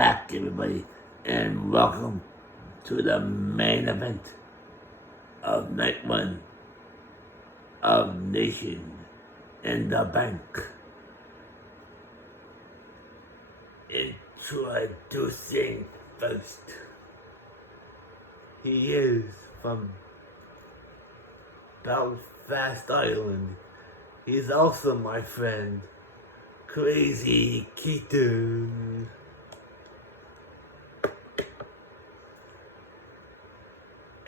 back, everybody, and welcome to the main event of night one of Nation in the Bank. Introducing first, he is from Belfast, Ireland. He's also my friend, Crazy Keaton.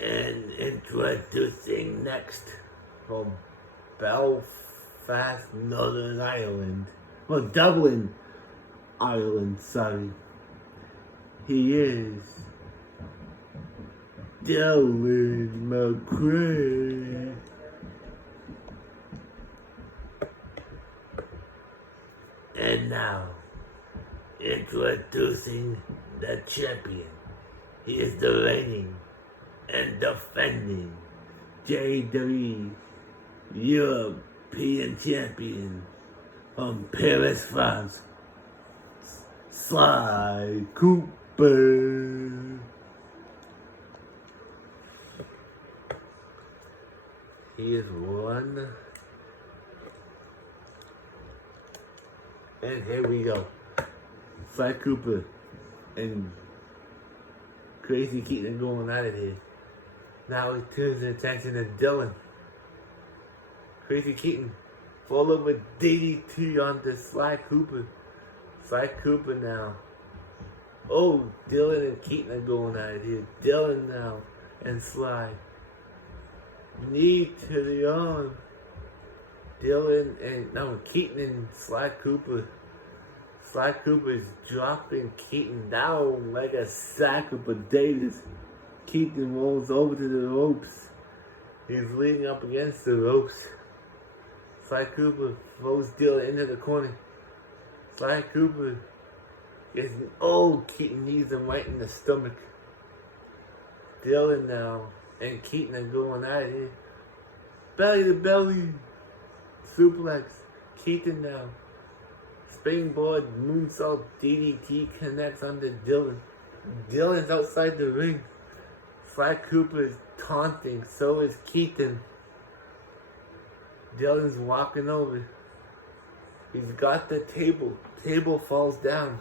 And introducing next from Belfast, Northern Ireland. Well, Dublin, Ireland, sorry. He is Dylan McCray. And now, introducing the champion. He is the reigning and defending JWE European champion from Paris, France, Sly Cooper. He is one. And here we go. Sly Cooper and Crazy Keaton going out of here. Now he turns his attention to Dylan. Crazy Keaton followed with DDT onto Sly Cooper. Sly Cooper now. Oh, Dylan and Keaton are going out of here. Dylan now and Sly. Knee to the arm. Dylan and Keaton and Sly Cooper. Sly Cooper is dropping Keaton down like a sack of potatoes. Keaton rolls over to the ropes. He's leaning up against the ropes. Sly Cooper throws Dylan into the corner. Sly Cooper gets Keaton knees him right in the stomach. Dylan now and Keaton are going at it. Belly to belly. Suplex. Keaton now. Springboard moonsault DDT connects under Dylan. Dylan's outside the ring. Sly Cooper is taunting, so is Keaton. Dylan's walking over. He's got the table. Table falls down.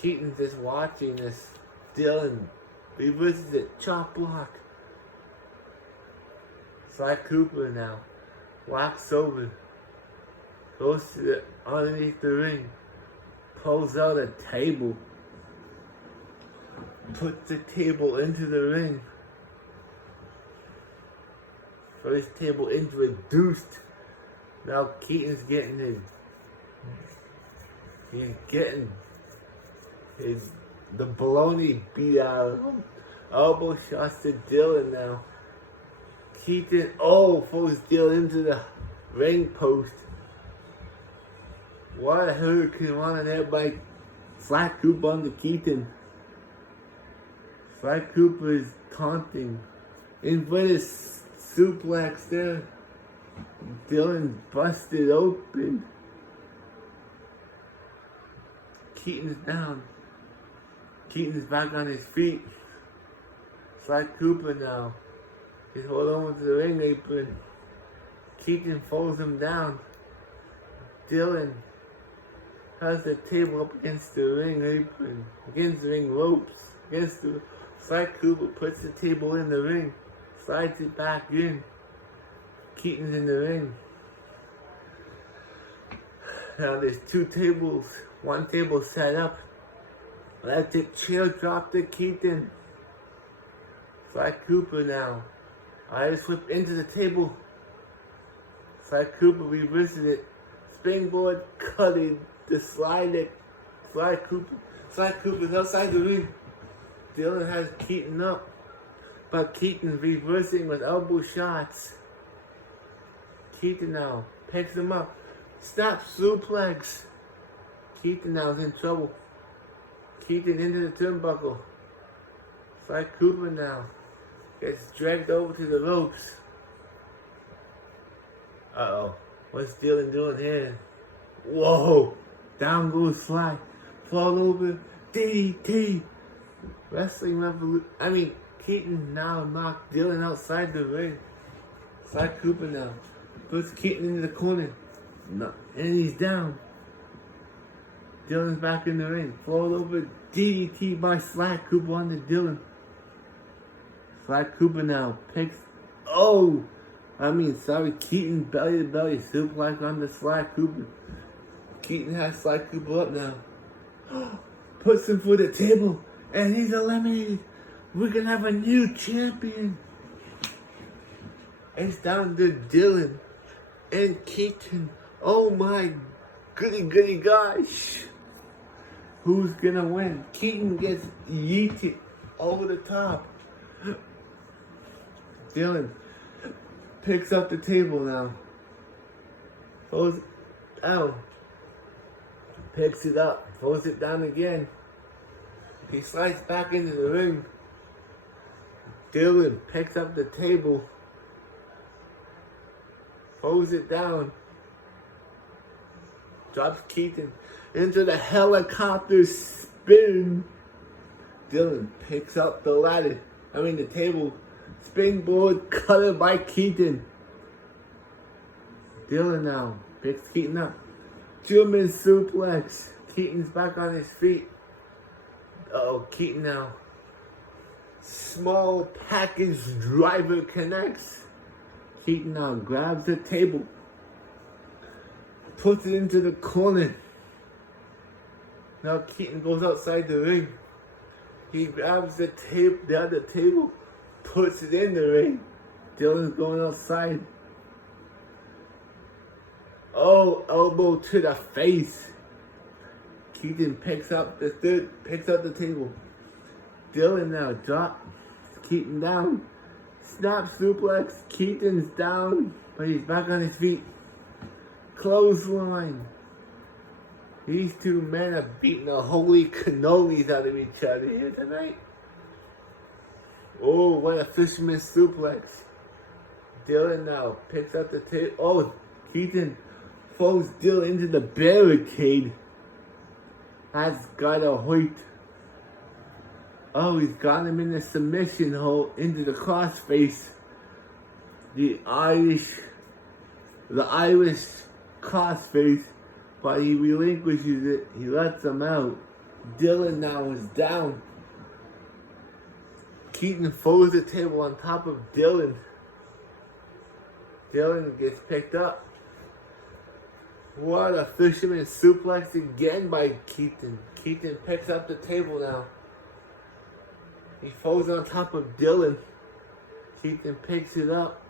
Keaton's just watching this. Dylan reverses it. Chop block. Sly Cooper now walks over. Goes to underneath the ring. Pulls out a table. Puts the table into the ring. First table introduced. Now Keaton's getting the baloney beat out of him. Elbow shots to Dylan now. Keaton throws Dylan into the ring post. What a hurricane running there by Sly Cooper on the Keaton. Sly Cooper is taunting. Inverted suplex there. Dylan's busted open. Keaton's down. Keaton's back on his feet. Sly Cooper now. He's holding on to the ring apron. Keaton folds him down. Dylan has the table up against the ring apron. Against the ring ropes. Sly Cooper puts the table in the ring. Slides it back in. Keaton's in the ring. Now there's two tables. One table set up. Electric chair drop to Keaton. Sly Cooper now. I flip into the table. Sly Cooper reverses it. Springboard cutting the slide. Sly Cooper's outside the ring. Dylan has Keaton up. But Keaton's reversing with elbow shots. Keaton now picks him up. Snap suplex. Keaton now is in trouble. Keaton into the turnbuckle. Sly Cooper now gets dragged over to the ropes. Uh-oh. What's Dylan doing here? Whoa! Down goes Sly. Fall over. DDT. Wrestling Revolution. I mean, Keaton now knocked Dylan outside the ring. Sly Cooper now. Puts Keaton into the corner. No, and he's down. Dylan's back in the ring. Fall over. DDT by Sly Cooper onto Dylan. Sly Cooper now picks. Keaton belly to belly suplex on the Sly Cooper. Keaton has Sly Cooper up now. Puts him for the table, and he's eliminated. We're gonna have a new champion. It's down to Dylan and Keaton. Oh my goody gosh. Who's gonna win? Keaton gets yeeted over the top. Dylan picks up the table now. Throws it down. Picks it up. Throws it down again. He slides back into the ring. Dylan picks up the table. Throws it down. Drops Keaton into the helicopter spin. Dylan picks up the table. Springboard cutter by Keaton. Dylan now picks Keaton up. German suplex. Keaton's back on his feet. Keaton now. Small package driver connects. Keaton now grabs the table. Puts it into the corner. Now Keaton goes outside the ring. He grabs the other table, puts it in the ring. Dylan's going outside. Elbow to the face. Keaton picks up the table. Dylan now drops Keaton down. Snap suplex. Keaton's down, but he's back on his feet. Clothesline. These two men are beating the holy cannolis out of each other here tonight. Oh, what a fisherman suplex. Dylan now picks up the table. Keaton throws Dylan into the barricade. Has got a hoit. He's got him in the submission hold into the crossface. The Irish crossface. But he relinquishes it. He lets him out. Dylan now is down. Keaton throws the table on top of Dylan. Dylan gets picked up. What a fisherman suplex again by Keaton. Keaton picks up the table now. He throws it on top of Dylan. Keaton picks it up.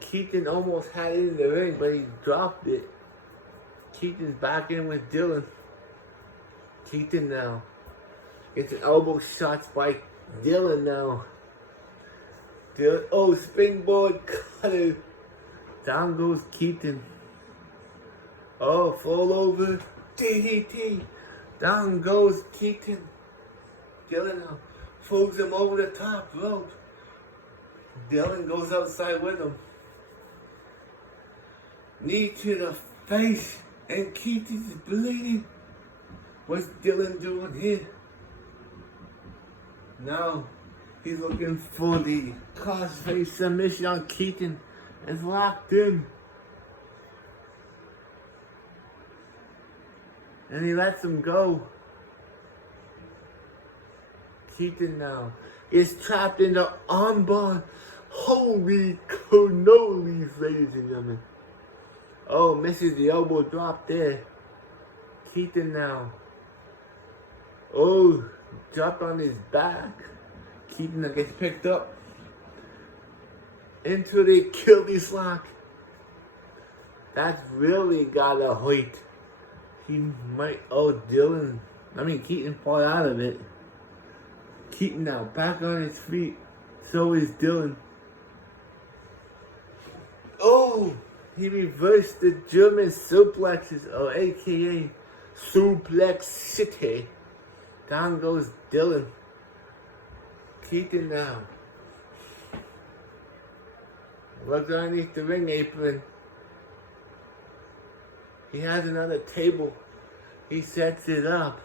Keaton almost had it in the ring, but he dropped it. Keaton's back in with Dylan. Keaton now gets an elbow shots by Dylan now. Springboard cutter. Down goes Keaton. Fall over. DDT. Down goes Keaton. Dylan now throws him over the top rope. Dylan goes outside with him. Knee to the face, and Keaton's bleeding. What's Dylan doing here? Now he's looking for the crossface submission on Keaton. It's locked in. And he lets him go. Keaton now is trapped in the armbar. Holy cannolis, ladies and gentlemen. Misses the elbow drop there. Keaton now. Dropped on his back. Keaton now gets picked up into the Achilles lock. That's really got a hoit. He might, Keaton fall out of it. Keaton now back on his feet. So is Dylan. He reversed the German suplexes, aka Suplex City. Down goes Dylan. Keaton now. Looks underneath the ring apron. He has another table. He sets it up.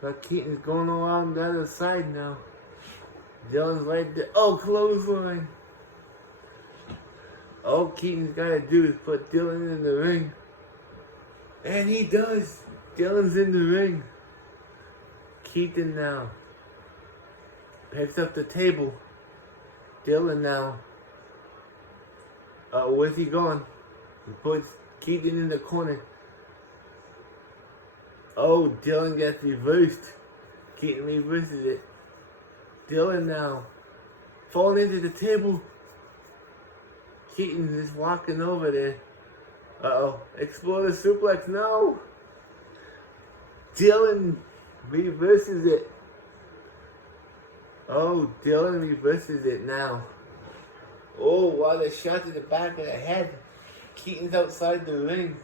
But Keaton's going along the other side now. Dylan's right there. Oh, clothesline. All Keaton's got to do is put Dylan in the ring. And he does. Dylan's in the ring. Keaton now picks up the table. Dylan now. Where's he going? He puts Keaton in the corner. Oh, Dylan gets reversed. Keaton reverses it. Dylan now falling into the table. Keaton is walking over there. Uh-oh. Exploder suplex. No. Dylan reverses it. Oh, Dylan reverses it now. Oh, what a shot to the back of the head. Keaton's outside the ring.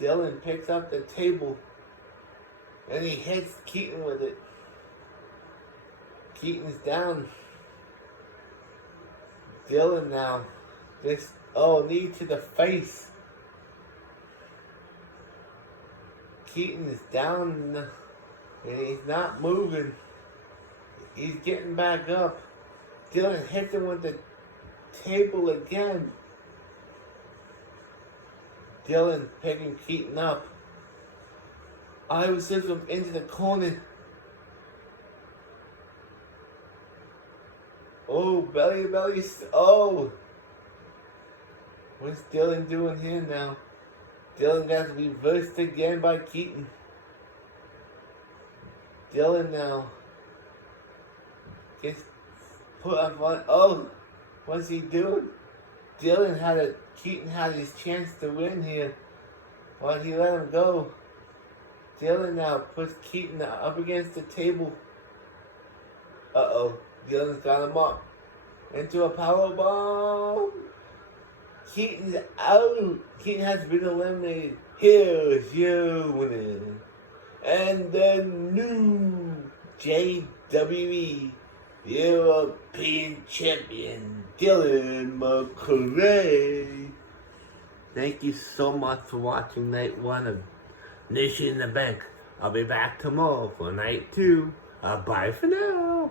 Dylan picks up the table. And he hits Keaton with it. Keaton's down. Dylan now. Knee to the face. Keaton is down. And he's not moving. He's getting back up. Dylan hits him with the table again. Dylan picking Keaton up. Iowa sends him into the corner. Oh, belly. Oh. What's Dylan doing here now? Dylan got reversed again by Keaton. Dylan now gets put up on. Oh, what's he doing? Keaton had his chance to win here, but he let him go. Dylan now puts Keaton up against the table. Uh-oh, Dylan's got him up into a powerbomb. Keaton's out. Keaton has been eliminated. Here's your winner. And the new JWE European Champion, Dylan McRae. Thank you so much for watching night 1 of Nation in the Bank. I'll be back tomorrow for night 2. Bye for now.